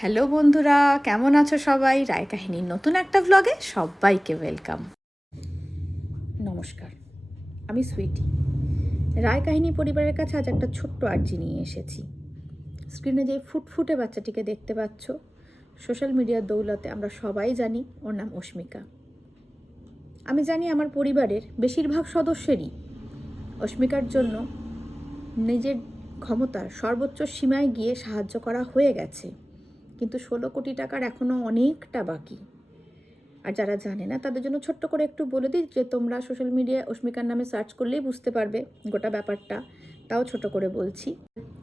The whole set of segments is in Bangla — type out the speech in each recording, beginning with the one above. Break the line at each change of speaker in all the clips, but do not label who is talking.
হ্যালো বন্ধুরা, কেমন আছো সবাই? রায় কাহিনীর নতুন একটা ব্লগে সবাইকে ওয়েলকাম নমস্কার, আমি সুইটি। রায় কাহিনী পরিবারের কাছে আজ একটা ছোট্ট আর্জি নিয়ে এসেছি। স্ক্রিনে যে ফুটফুটে বাচ্চাটিকে দেখতে পাচ্ছ সোশ্যাল মিডিয়ার দৌলতে আমরা সবাই জানি ওর নাম অস্মিকা। আমি জানি আমার পরিবারের বেশিরভাগ সদস্যেরই অস্মিকার জন্য নিজের ক্ষমতার সর্বোচ্চ সীমায় গিয়ে সাহায্য করা হয়ে গেছে। কিন্তু ষোলো কোটি টাকার এখনও অনেকটা বাকি। আর যারা জানে না, তাদের জন্য ছোট্ট করে একটু বলে দিই যে, তোমরা সোশ্যাল মিডিয়ায় অস্মিকার নামে সার্চ করলেই বুঝতে পারবে গোটা ব্যাপারটা। তাও ছোট করে বলছি,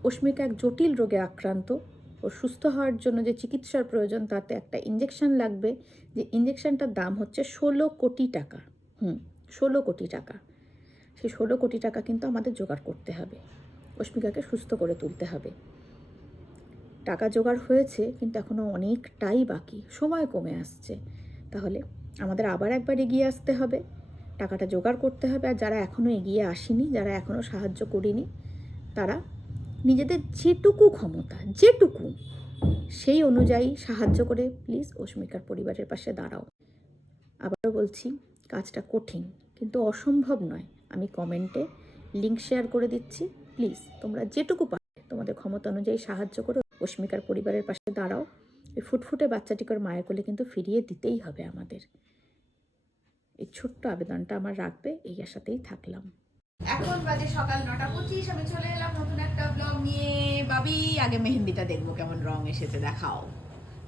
অস্মিকা এক জটিল রোগে আক্রান্ত। ও সুস্থ হওয়ার জন্য যে চিকিৎসার প্রয়োজন, তাতে একটা ইঞ্জেকশন লাগবে। যে ইঞ্জেকশনটার দাম হচ্ছে ষোলো কোটি টাকা। হুম, ষোলো কোটি টাকা। সেই ষোলো কোটি টাকা কিন্তু আমাদের জোগাড় করতে হবে। অস্মিকাকে সুস্থ করে তুলতে হবে। টাকা জোগাড় হয়েছে, কিন্তু এখনও অনেকটাই বাকি। সময় কমে আসছে। তাহলে আমাদের আবার একবার এগিয়ে আসতে হবে। টাকাটা জোগাড় করতে হবে। আর যারা এখনও এগিয়ে আসেনি, যারা এখনও সাহায্য করিনি, তারা নিজেদের যেটুকু ক্ষমতা, যেটুকু, সেই অনুযায়ী সাহায্য করে প্লিজ অস্মিকার পরিবারের পাশে দাঁড়াও। আবারও বলছি, কাজটা কঠিন, কিন্তু অসম্ভব নয়। আমি কমেন্টে লিঙ্ক শেয়ার করে দিচ্ছি। প্লিজ তোমরা যেটুকু পারো, তোমাদের ক্ষমতা অনুযায়ী সাহায্য করে। অস্মিকার পরিবারের পাশে দাঁড়াও। এই ফুটফুটে বাচ্চাটিকে মায়ের কোলে কিন্তু ফিরিয়ে দিতেই হবে আমাদের। এই ছোট্ট আবেদনটা আমার রাখবে এই আশাতেই থাকলাম।
এখন বাজে সকাল নটা পঁচিশ আমি চলে এলাম নতুন একটা ব্লগ নিয়ে। বাবি আগে মেহেন্দিটা দেখব কেমন রং এসেছে দেখাও।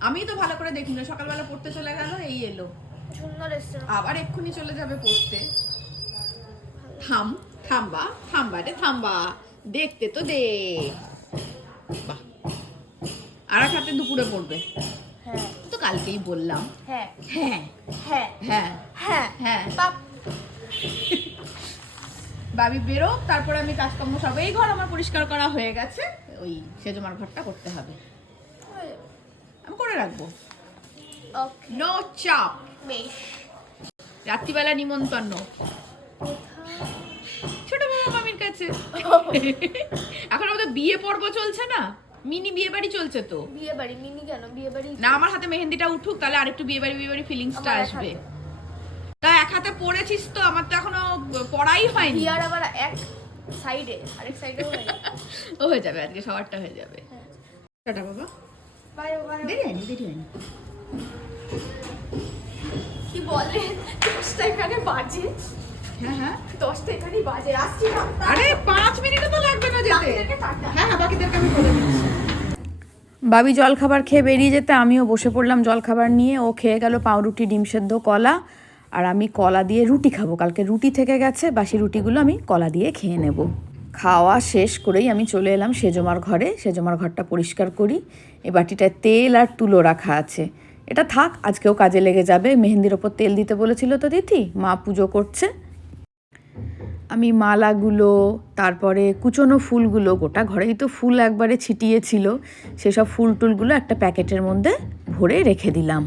আমি তো ভালো করে দেখি না সকালবেলা পড়তে চলে গেল এই এলো।
সুন্দর এসছে।
আবার এক্ষুনি চলে যাবে পড়তে। থাম থামবা থামবা রে থামবা। দেখতে তো দে। বাহ। আর এক হাতে দুপুরে পড়বে।
হ্যাঁ।
তো কালকেই বললাম।
হ্যাঁ।
হ্যাঁ।
হ্যাঁ।
হ্যাঁ।
হ্যাঁ।
হ্যাঁ।
বাপ।
বাবি বেরো তারপরে আমি কাজকর্ম সব এই ঘর আমার পরিষ্কার করা হয়ে গেছে। ওই সেজমার ঘরটা করতে হবে। আমি করে রাখব। নো চাপ
বেশ।
রাত্রিবেলা নিমন্ত্রণ। ছোট মামা মামির কাছে। এখন আমাদের বিয়ে পর্ব চলছে না? মিনি বিয়ে বাড়ি চলছে তো।
বিয়ে বাড়ি মিনি কেন? বিয়ে বাড়ি
না আমার হাতে মেহেন্দিটা উঠুক তাহলে আরেকটু বিয়ে বাড়ি বিয়ে বাড়ি ফিলিংসটা আসবে। তা এক হাতে পড়েছিস তো আমার তো এখনও পড়াই হয়নি।
বিয়ার আবার এক সাইডে আরেক সাইডেও
ও হয়ে যাবে আজকে সবারটা হয়ে যাবে।
হ্যাঁ।
টাটা বাবা। দেরি হয়নি
কি বলে? দশটা এখানে বাজে।
হ্যাঁ হ্যাঁ।
দশটা এখানেই বাজে আসছি না।
আরে পাঁচ মিনিটও তো লাগবে না যেতে। হ্যাঁ হ্যাঁ বাকিদেরকে আমি বলে দিচ্ছি।
বাবি জলখাবার খেয়ে বেরিয়ে যেতে আমিও বসে পড়লাম জলখাবার নিয়ে। ও খেয়ে গেল পাউরুটি ডিম সেদ্ধ কলা। আর আমি কলা দিয়ে রুটি খাব। কালকে রুটি থেকে গেছে বাসি রুটিগুলো আমি কলা দিয়ে খেয়ে নেব। খাওয়া শেষ করেই আমি চলে এলাম সেজমার ঘরে। সেজমার ঘরটা পরিষ্কার করি। এই বাটিটায় তেল আর তুলো রাখা আছে। এটা থাক আজকেও কাজে লেগে যাবে। মেহেন্দির ওপর তেল দিতে বলেছিল তো দিদি মা পুজো করছে। আমি মালাগুলো, তারপরে কুচনো ফুলগুলো, গোটা ঘরেই তো ফুল একবারে ছিটিয়েছিল সেসব ফুল টুলগুলো একটা প্যাকেটের মধ্যে ভরে রেখে দিলাম।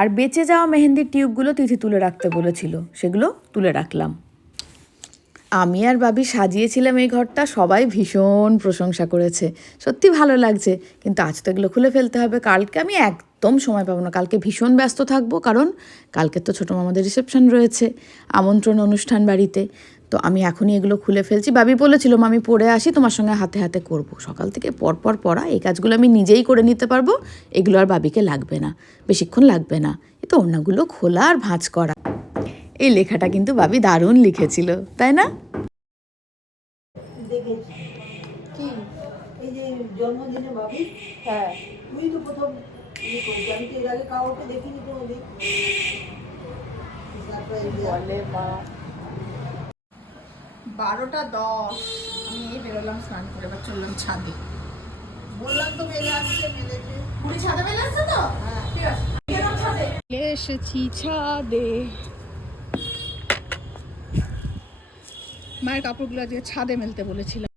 আর বেঁচে যাওয়া মেহেন্দির টিউবগুলো তিথি তুলে রাখতে বলেছিল, সেগুলো তুলে রাখলাম। আমি আর বাবি সাজিয়েছিলাম এই ঘরটা, সবাই ভীষণ প্রশংসা করেছে। সত্যি ভালো লাগছে, কিন্তু আজ তো এগুলো খুলে ফেলতে হবে, কালকে আমি একদম সময় পাবো না। কালকে ভীষণ ব্যস্ত থাকব, কারণ কালকে তো ছোটো মামাদের রিসেপশন রয়েছে, আমন্ত্রণ অনুষ্ঠান বাড়িতে। তো আমি এখনই এগুলো খুলে ফেলছি। বাবি বলেছিল আমি পড়ে আসি, তোমার সঙ্গে হাতে হাতে করব। সকাল থেকে পরপর পড়া, এই কাজগুলো আমি নিজেই করে নিতে পারব, এগুলো আর বাবিকে লাগবে না, বেশিক্ষণ লাগবে না। এ তো অন্যগুলো খোলা আর ভাঁজ করা। এই লেখাটা কিন্তু বাবি দারুণ লিখেছিল, তাই না?
জন্মদিনে ভাবি
হ্যাঁ।
তুই তো প্রথম ইয়ে করছি আমি তো এর আগে কাউকে দেখিনি কোনোদিন Surprise দেয়া।
বলে মা
বারোটা দশ। আমি এই বেরোলাম স্নান করে এবার চললাম ছাদে।
বললাম তো মেলে আসছে মেলেছে।
পুরী ছাদে বেলে আসছে তো?
হ্যাঁ।
ঠিক আছে। এসেছি ছাদে। মায়ের কাপড়গুলো আজকে ছাদে মেলতে বলেছিলাম।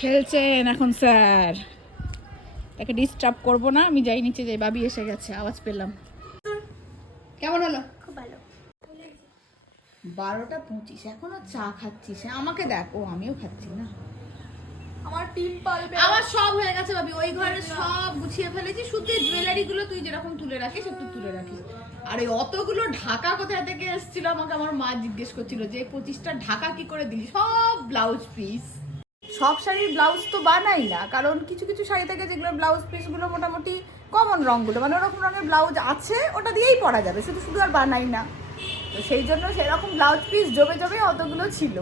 খেলছেন এখন স্যার। তাকে ডিস্টার্ব করব না আমি যাই নিচে যাই বাবি এসে গেছে আওয়াজ পেলাম। কেমন হলো?
খুব ভালো।
বারোটা পঁচিশ এখনও চা খাচ্ছিস? হ্যাঁ? আমাকে দেখ ও আমিও খাচ্ছি না।
আমার পিম্পল
আমার সব হয়ে গেছে ভাবি ওই ঘরে সব গুছিয়ে ফেলেছি শুধু জুয়েলারি গুলো তুই যেরকম তুলে রাখিস একটু তুলে রাখিস। আর ওই অতগুলো ঢাকা কোথায় থেকে এসেছিল আমাকে আমার মা জিজ্ঞেস করছিল যে পঁচিশটা ঢাকা কি করে দিলি? সব ব্লাউজ পিস সব শাড়ির ব্লাউজ তো বানাই না কারণ কিছু কিছু শাড়ি থেকে যেগুলো ব্লাউজ পিসগুলো মোটামুটি কমন রঙগুলো মানে ওরকম রঙের ব্লাউজ আছে ওটা দিয়েই পরা যাবে শুধু শুধু আর বানাই না। তো সেই জন্য সেরকম ব্লাউজ পিস জমে জমে অতগুলো ছিল।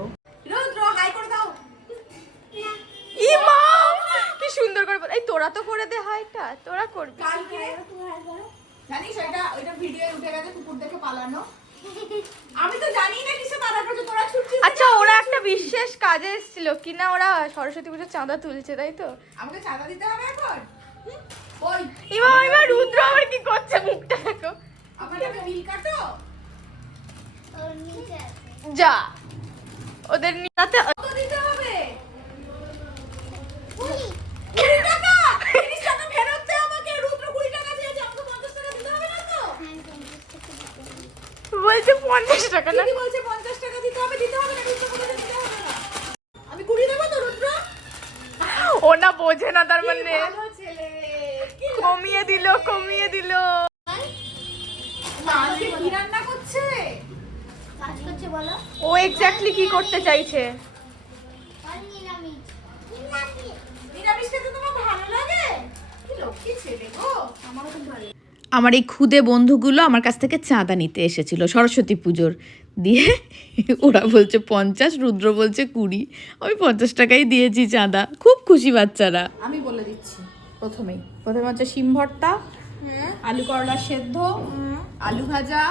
কি সুন্দর করে বল- এই তোরা তো করে দে হাইটা তোরা করবি।
জানিস ওইটা ওইটা ভিডিও উঠে গেছে কুকুর দেখে পালানো। আমি তো জানি না কিসে তারা কাছে তোরা ছুটছিস
আচ্ছা ওরা একটা বিশেষ কাজে এসেছিল। কিনা ওরা সরস্বতী পুজোর চাঁদা তুলছে তাই তো?
আমাকে চাঁদা দিতে হবে এখন? ওই
ইমা ইমা রুদ্র আবার কি করছে মুখটা দেখো।
আমার একটা কাটো?
যা। ওদের নিতে
কত দিতে হবে কুড়ি টাকা তিরিশ টাকা ফেরত দে আমাকে রুদ্র কুড়ি টাকা দিয়েছে আমাকে পঞ্চাশ টাকা দিতে হবে না তো
বলছে পঞ্চাশ টাকা না?
বলছে পঞ্চাশ টাকা দিতে হবে দিতে হবে আমি কুড়ি দেবো তো রুদ্র।
ও না বোঝে না তার মানে। কমিয়ে দিল কমিয়ে দিল।
মা কি রান্না করছে?
কাজ করছে বলো।
ও এক্স্যাক্টলি কি করতে চাইছে?
নিরামিষ নিরামিষ
নিরামিষ খেতে তোমার ভালো লাগে? কি লক্ষ্মী ছেলে গো।
আমারও খুব ভালো
আমার এই খুদে বন্ধুগুলো আমার কাছ থেকে চাঁদা নিতে এসেছিল। সরস্বতী পুজোর দিয়ে ওরা বলছে পঞ্চাশ রুদ্র বলছে কুড়ি। আমি পঞ্চাশ টাকাই দিয়েছি চাঁদা। খুব খুশি বাচ্চারা। আমি বলে দিচ্ছি প্রথমেই। প্রথমে হচ্ছে শিম ভর্তা আলু করলা সেদ্ধ আলু ভাজা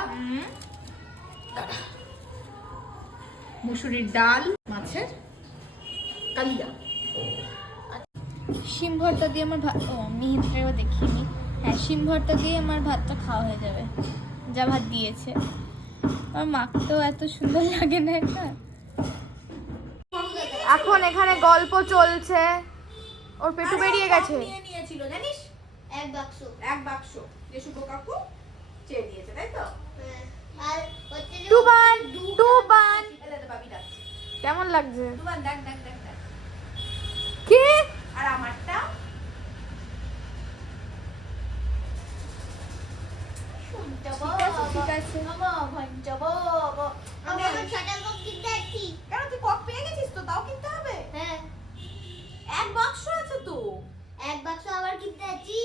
মুসুরির ডাল মাছের কালিয়া।
শিম ভর্তা দিয়ে আমার ভাত ও মিহিনটাও দেখিনি। হ্যাঁ শিম ভর্তা দিয়ে আমার ভাতটা খাওয়া হয়ে যাবে। যা ভাত দিয়েছে। আমার মাখতেও এত সুন্দর লাগে না এটা
এখন এখানে গল্প চলছে। ওর পেটু বেরিয়ে গেছে।
নিয়ে নিয়েছিল জানিস?
এক বাক্স।
এক বাক্স। যে শুভ কাকু চেয়ে দিয়েছে তাই তো?
আর হচ্ছে যে
টুবান টুবান
এলে তো বাবি ডাকছে।
কেমন লাগছে?
দুবার ডাক ডাক ডাক ডাক
কি
আর আমারটা
ঠিক আছে বাবা ঘণ্টা বাবা আমি এখন ছটা কক কিনতে যাচ্ছি
কেন তুই কক পেয়ে গেছিস তো? তাও কিনতে হবে?
হ্যাঁ।
এক বাক্স আছে তো?
এক বাক্স আবার কিনতে যাচ্ছি।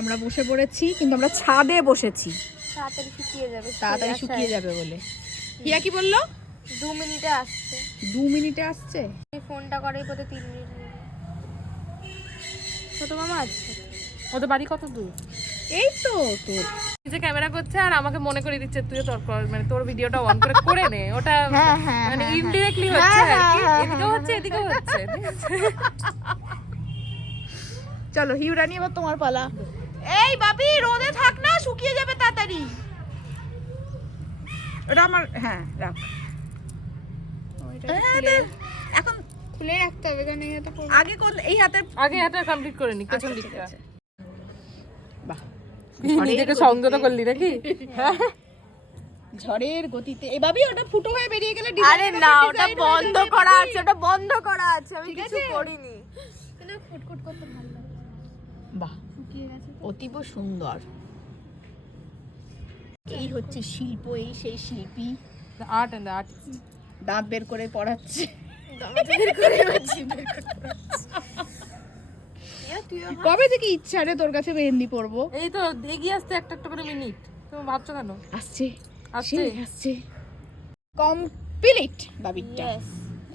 আমরা বসে পড়েছি কিন্তু আমরা ছাদে বসেছি।
তাড়াতাড়ি শুকিয়ে যাবে
তাড়াতাড়ি
আচ্ছা,
শুকিয়ে যাবে বলে। হিয়া কি বলল?
দু মিনিটে আসছে।
দু মিনিটে আসছে?
ফোনটা করে বোধ তিন মিনিট ছোট মামা আছে?
ওদের বাড়ি কত দূর?
এই তো তোর।
নিজে ক্যামেরা করছে আর আমাকে মনে করে দিচ্ছে তুই তোর মানে তোর ভিডিওটা অন করে করে নে। ওটা মানে ইনডিরেক্টলি হচ্ছে আর কি। এদিকেও হচ্ছে এদিকেও হচ্ছে
চলো হিউরানি এবার তোমার পালা। এই বাবি রোদে থাক না শুকিয়ে যাবে তাড়াতাড়ি। ওটা আমার হ্যাঁ রাখ। হ্যাঁ, এখন
খুলে রাখতে হবে কারণ এটা
আগে কোন এই হাতের
আগে হাতে কমপ্লিট করে নি পেছন
আচ্ছা,
দিকটা।
বাহ
নিজেকে সংযত করলি নাকি?
ঝড়ের গতিতে। এ বাবি ওটা ফুটো হয়ে বেরিয়ে গেলে
আরে না ওটা বন্ধ করা আছে ওটা বন্ধ করা আছে আমি কিছু করিনি।
কিন্তু ফুটফুট করতে ভালো লাগে।
বাহ অতীব সুন্দর। এই হচ্ছে শিল্প এই সেই শিল্পী।
আর্ট এন্ড আর্ট
দাঁত বের করে পড়াচ্ছে। কবে থেকে ইচ্ছা রে তোর কাছে মেহেন্দি পরবো?
এই তো এগিয়ে আসতে একটা একটা করে মিনিট। তুমি ভাবছ কেন?
আসছে।
আসছে?
আসছে। কমপ্লিট বাবিরটা।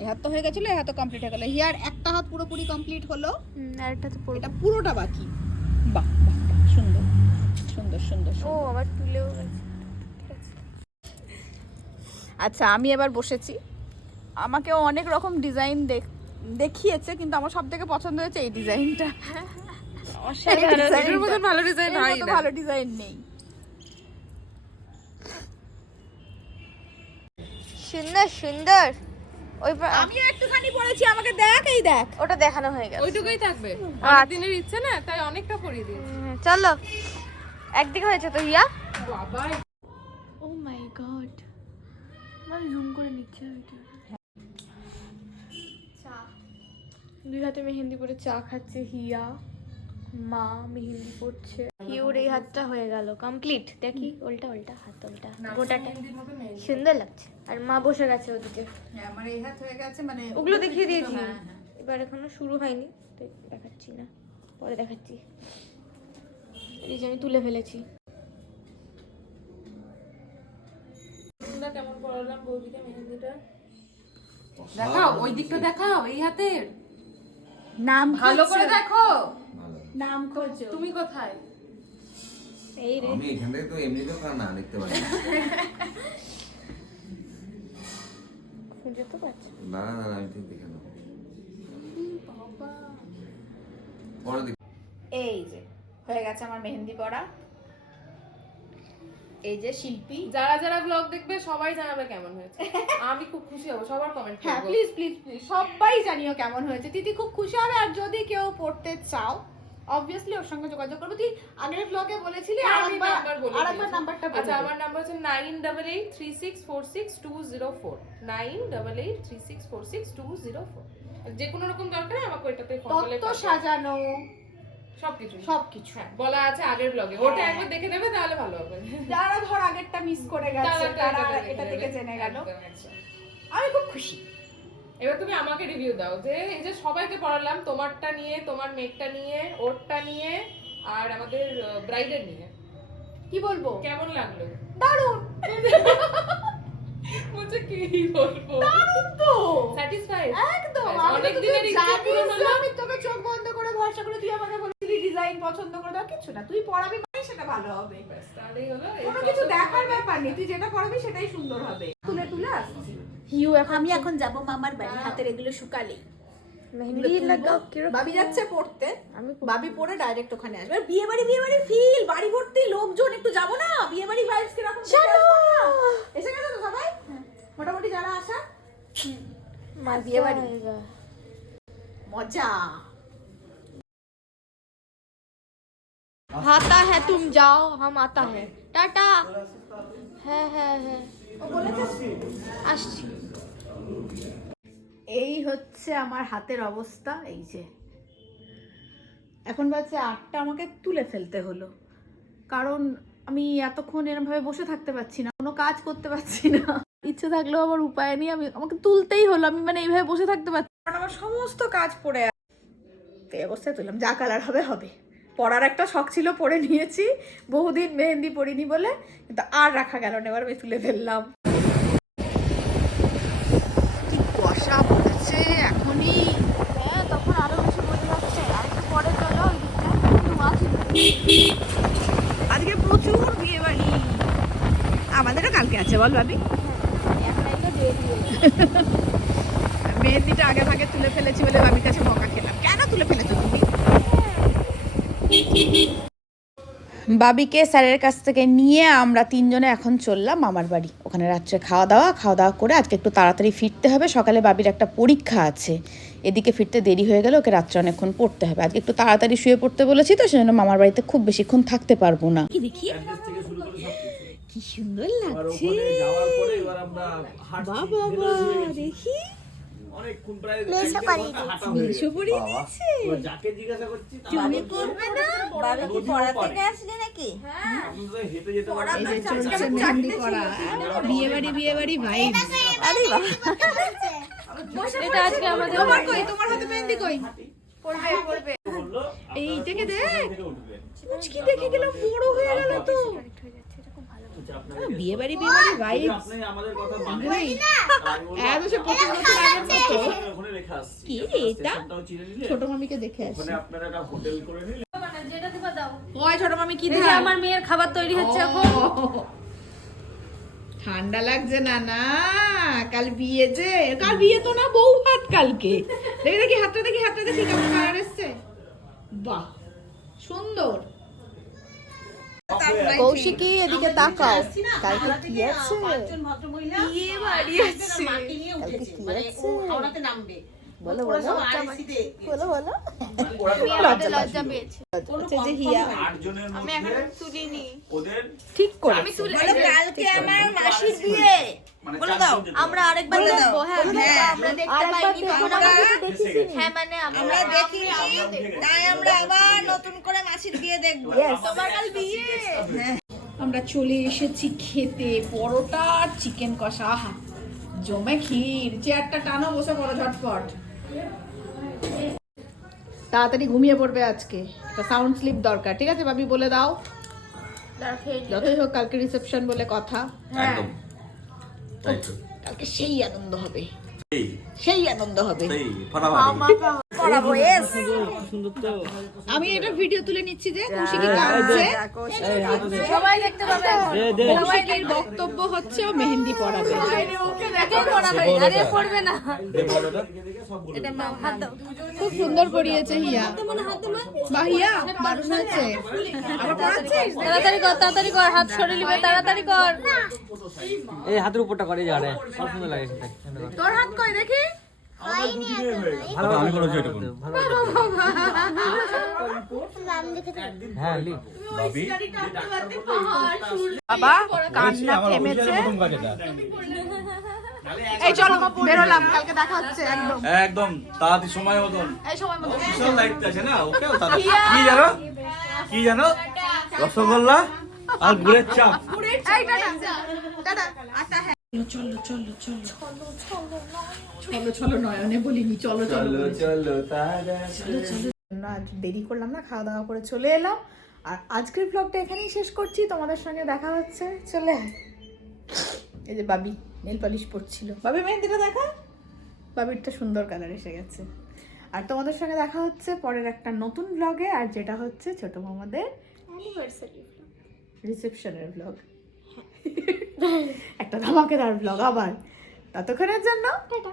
এই হাত তো হয়ে গেছিল এই হাত কমপ্লিট হয়ে গেল। হিয়ার একটা হাত পুরোপুরি কমপ্লিট হলো।
আর একটা তো পড়বে
এটা পুরোটা বাকি। বাহ সুন্দর। সুন্দর সুন্দর
ও আবার তুলেও গেছে।
আচ্ছা আমি এবার বসেছি। আমাকেও অনেক রকম ডিজাইন দেখিয়েছে কিন্তু আমার সব থেকে পছন্দ হয়েছে এই ডিজাইনটা।
এটার ভালো ডিজাইন হয় না।
ভালো ডিজাইন নেই।
সুন্দর সুন্দর। ওই পা-
আমিও একটুখানি পড়েছি আমাকে দেখ এই দেখ।
ওটা দেখানো হয়ে গেছে।
ওইটুকুই থাকবে।
আচ্ছা।
অনেক দিনের ইচ্ছে না তাই অনেকটা পরিয়ে
চলো। একদিকে হয়েছে তো হিয়া
বাবা
ও মাই গড
জুম করে নিচ্ছে চা। দুই হাতে মেহেন্দি পরে চা খাচ্ছে হিয়া। মা মেহেন্দি পড়ছে হিউর এই হাতটা হয়ে গেল? কমপ্লিট দেখি উল্টা উল্টা হাত উল্টা। গোটাটা। সুন্দর লাগছে। আর মা বসে গেছে ওদিকে।
হ্যাঁ আমার এই হাত হয়ে গেছে মানে
ওগুলো দেখিয়ে দিয়েছি। এবার এখনও শুরু হয়নি তাই দেখাচ্ছি না। পরে দেখাচ্ছি। এই যে আমি তুলে ফেলেছি।
কেমন পড়ালাম বৌদিকে মেহেন্দিটা? দেখাও ওই দিকটা দেখাও এই হাতের।
নাম
ভালো করে দেখো।
নাম খোঁজো।
তুমি কোথায়?
এই রে।
আমি এখান থেকে তো এমনিতেও না পারি
খুঁজে তো পাচ্ছি।
না না না আমি ঠিক দেখে নেব। পরে দেখ
এই যে হয়ে গেছে আমার মেহেন্দি পড়া। এই যে শিল্পী।
যারা যারা ব্লগ দেখবে সবাই জানাবে কেমন হয়েছে। আমি খুব খুশি হব সবার কমেন্ট
হ্যাঁ প্লিজ প্লিজ প্লিজ সবাই জানিও কেমন হয়েছে। দিদি খুব খুশি হবে আর যদি কেউ পড়তে চাও অবভিয়াসলি ওর সঙ্গে যোগাযোগ করব। তুই আগের ব্লগে বলেছিলি
হ্যাঁ,
আর একবার আর একবার নাম্বারটা বলে
আচ্ছা আমার নাম্বার হচ্ছে nine double eight three six four six two zero four nine double eight three six four six two zero four যে কোনো রকম দরকার আমাকে ওইটাতে ফোন করলে
তত্ত্ব সাজানো।
সবকিছু।
সবকিছু।
হ্যাঁ বলা আছে আগের ব্লগে ওটা একবার দেখে নেবে তাহলে ভালো হবে।
যারা ধর আগেরটা মিস করে গেছে
তারা-
এটা। থেকে জেনে গেল। আমি খুব খুশি।
এবার তুমি আমাকে রিভিউ দাও যে এই যে সবাইকে পড়ালাম তোমারটা নিয়ে তোমার মেয়েরটা নিয়ে ওরটা নিয়ে আর আমাদের ব্রাইডের নিয়ে।
কি বলব?
কেমন লাগল?
দারুণ!
বলছে কি বলব?
দারুণ তো!
স্যাটিসফাইড
একদম! আমি তো
অনেক দিনের ইচ্ছে পূরণ হলো।
আমি তোকে চোখ বন্ধ করে ভরসা করে তুই আমাকে বলেছিলি ডিজাইন পছন্দ করে দাও। কিছু না তুই পড়াবি মানে সেটা ভালো হবে। কোনো কিছু দেখার ব্যাপার নেই তুই যেটা পড়াবি সেটাই সুন্দর হবে। হিউ এখন আমি এখন যাব মামার বাড়ি হাতের এগুলো শুকালেই
মেহেন্দি লাগাও কিরকম
বাবি যাচ্ছে পড়তে
আমি
বাবি পড়ে ডাইরেক্ট ওখানে আসবে আর বিয়ে বাড়ি বিয়ে বাড়ি ফিল বাড়ি ভর্তি লোকজন একটু যাবো না বিয়ে বাড়ি ভাইবস কিরকম চলো এসে গেছে তো সবাই মোটামুটি যারা আসা
মা
বিয়ে বাড়ি। মজা
आता है तुम जाओ हम आता है टाटा হ্যাঁ হ্যাঁ হ্যাঁ আসছি
এই হচ্ছে আমার হাতের অবস্থা, এই যে। এখন বাজে আটটা, আমাকে তুলে ফেলতে হলো। কারণ আমি এতক্ষণ এরকম ভাবে বসে থাকতে পারছি না, কোনো কাজ করতে পারছি না। ইচ্ছে থাকলেও আমার উপায় নেই, আমি, আমাকে তুলতেই হলো, আমি মানে এইভাবে বসে থাকতে পারছি কারণ আমার সমস্ত কাজ পড়ে আছে। এই অবস্থায় তুললাম, যা কালার হবে হবে। পড়ার একটা শখ ছিল, পড়ে নিয়েছি। বহুদিন মেহেন্দি পড়িনি বলে, কিন্তু আর রাখা গেল না, এবার আমি তুলে ফেললাম কি কুয়াশা পড়েছে এখনই
হ্যাঁ তখন আরও বেশি বোঝা যাচ্ছে আর একটু পরে চলো ওই দিকটা একটু মাছ
আজকে প্রচুর বিয়ে বাড়ি। আমাদেরও কালকে আছে, বল ভাবি। মেহেন্দিটা আগে ভাগে তুলে ফেলেছি বলে ভাবির কাছে বকা খেলাম। কেন তুলে ফেলেছো তুমি? বাবিকে স্যারের কাছ থেকে নিয়ে আমরা তিনজনে এখন চললাম মামার বাড়ি। ওখানে রাত্রে খাওয়া দাওয়া খাওয়া দাওয়া করে আজকে একটু তাড়াতাড়ি ফিরতে হবে। সকালে বাবির একটা পরীক্ষা আছে। এদিকে ফিরতে দেরি হয়ে গেলে ওকে রাত্রে অনেকক্ষণ পড়তে হবে। আজকে একটু তাড়াতাড়ি শুয়ে পড়তে বলেছি তো সেজন্য মামার বাড়িতে খুব বেশিক্ষণ থাকতে পারব না। কি সুন্দর লাগছে।
যাওয়ার পরে এবার আমরা হাঁটছি
বাবা দেখি
হয়ে গেছে।
এসো পড়িয়ে দিয়েছে
এবার যাকে জিজ্ঞাসা করছি তারা
তুমি
বলছে,
করবে না?
নদীও পারে। আপনি তো হেঁটে যেতে পারেন।
এই যে চলছে মেহেন্দি করা বিয়ে বাড়ি বিয়ে বাড়ি। ভাই
এটা আজকে আমাদের
তোমার কই? তোমার হাতে মেহেন্দি কই?
বলল,
এই থেকে দেখ।
থেকে
দেখে গেলাম বড় হয়ে গেল তো। বিয়ে বাড়ি বিয়ে বাড়ি ভাই সে পঁচিশ বছর আগের মতো। কি এটা?
নিলে,
ছোট মামিকে দেখে আসি।
ওখানে আপনারা একটা হোটেল করে নিলে।
ওই ছোট মামি কি
আমার মেয়ের খাবার তৈরি হচ্ছে এখন।
ঠান্ডা লাগছে না না কাল বিয়ে যে কাল বিয়ে তো না বউ ভাত কালকে। দেখি দেখি হাতটা দেখি হাতটা দেখি কেমন কালার এসছে। বাহ সুন্দর। কৌশিকি এদিকে তাকাও। কালকে কি আছে?
বিয়ে বাড়ি আছে।
মাকে নিয়ে
কি
মানে
আছে?
নামবে।
বলো বলো।
সব RSC তে
বলো বলো।
লজ্জা পেয়েছে।
যে হিয়া।
আমি এখন তুলিনি।
ওদের
ঠিক করে
আমি তুলে
কালকে আমার মাসির বিয়ে
বলে দাও
আমরা আরেকবার দেখব হ্যাঁ। আমরা দেখতে পাইনি তখন।
মানে কিছু দেখিসনি।
হ্যাঁ মানে আমরা
আমরা তাই আমরা আবার নতুন করে মাসির বিয়ে দেখব।
তোমার কাল বিয়ে।
আমরা চলে এসেছি খেতে। পরোটা আর চিকেন কষা। আহা জমে ক্ষীর। চেয়ারটা টানো বসে পড়ো ঝটপট। তাড়াতাড়ি ঘুমিয়ে পড়বে আজকে। একটা সাউন্ড স্লিপ দরকার ঠিক আছে ভাবি? বলে দাও। যতই হোক কালকে রিসেপশন বলে কথা।
হ্যাঁ।
কালকে সেই আনন্দ হবে। সেই আনন্দ হবে। আমি এটা ভিডিও তুলে নিচ্ছি যে কৌশিকি কাঁদছে
সবাই দেখতে পাবে।
কৌশিকির বক্তব্য হচ্ছে ও মেহেন্দি পড়াবে।
আরে পড়বে না।
খুব সুন্দর পড়িয়েছে হিয়া। বা হিয়া হয়েছে।
তাড়াতাড়ি কর তাড়াতাড়ি কর হাত সরে নিবে তাড়াতাড়ি কর।
এই হাতের উপরটা করে যারে সব সুন্দর লাগে
তোর হাত কই দেখি?
আমি করেছি এটা কোনো।
হ্যাঁ লি
ভাবি
বাবা কান্না থেমেছে।
প্রথম কাজ। এটা
এই চলো বেরোলাম কালকে দেখা হচ্ছে একদম।
একদম তাড়াতাড়ি সময় মতন।
এই সময় মতো
বিশাল লাইট আছে না ওকে কি জানো? কি জানো? রসগোল্লা আর গুড়ের চাপ।
টাটা চলো চলো চলো চলো। চলো চলো নয়নে। বলিনি চলো চলো
চলো তারা
আজ দেরি করলাম না খাওয়া দাওয়া করে চলে এলাম। আর আজকের ব্লগটা এখানেই শেষ করছি তোমাদের সঙ্গে দেখা হচ্ছে। চলে এই যে বাবি নেল পালিশ পড়ছিল বাবি মেহেন্দিটা দেখা? বাবিরটা সুন্দর কালার এসে গেছে। আর তোমাদের সঙ্গে দেখা হচ্ছে পরের একটা নতুন ব্লগে আর যেটা হচ্ছে ছোট মামাদের রিসেপশনের ব্লগ একটা ধামাকেদার ব্লগ আবার। ততক্ষণের জন্য টাটা।